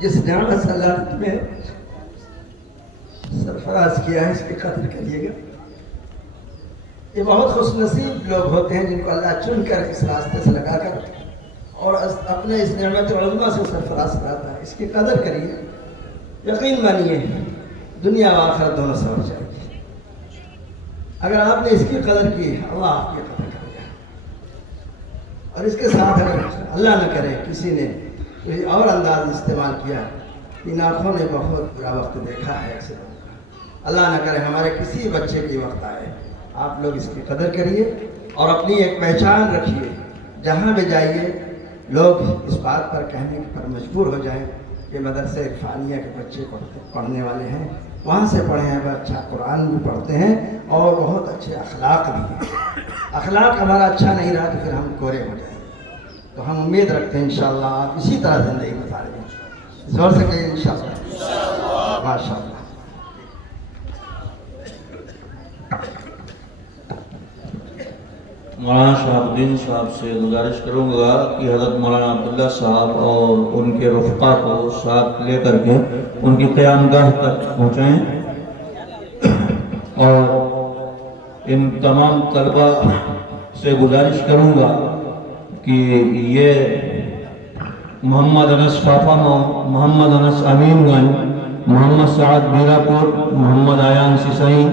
جس نعمت سے اللہ نے تمہیں سرفراز کیا ہے اس کی قدر کریے گا۔ یہ بہت خوش نصیب لوگ ہوتے ہیں جن کو اللہ چن کر اس راستے سے لگا کر اور اپنے اس نعمت عظمیٰ سے سرفراز کراتا ہے۔ اس کی قدر کریے، یقین مانیے دنیا و آخرت دونوں سنور جائے گی۔ اگر آپ نے اس کی قدر کی اللہ آپ کی قدر کرے گا، اور اس کے ساتھ اگر اللہ نہ کرے کسی نے کوئی اور انداز استعمال کیا، ان آنکھوں نے بہت برا وقت دیکھا ہے ایسے لوگوں کا۔ اللہ نہ کرے ہمارے کسی بچے کی وقت آئے، آپ لوگ اس کی قدر کریے اور اپنی ایک پہچان رکھیے۔ جہاں بھی جائیے لوگ اس بات پر کہنے پر مجبور ہو جائیں کہ مدرسہ عرفانیہ کے بچے پڑھنے والے ہیں، وہاں سے پڑھے ہیں، اچھا قرآن بھی پڑھتے ہیں اور بہت اچھے اخلاق بھی ہیں۔ اخلاق ہمارا اچھا نہیں رہا تو پھر ہم کورے ہو جائیں گے۔ تو ہم امید رکھتے ہیں انشاءاللہ آپ اسی طرح زندگی گزاریں گے۔ زور سے کہیے انشاءاللہ، ماشاءاللہ۔ مولانا شہاب الدین صاحب سے گزارش کروں گا کہ حضرت مولانا عبداللہ صاحب اور ان کے رفقا کو ساتھ لے کر کے ان کی قیام گاہ تک پہنچائیں، اور ان تمام طلبہ سے گزارش کروں گا کہ یہ محمد انس فافا، محمد انس امین گنج، محمد سعد میرا پور، محمد ایان سسائی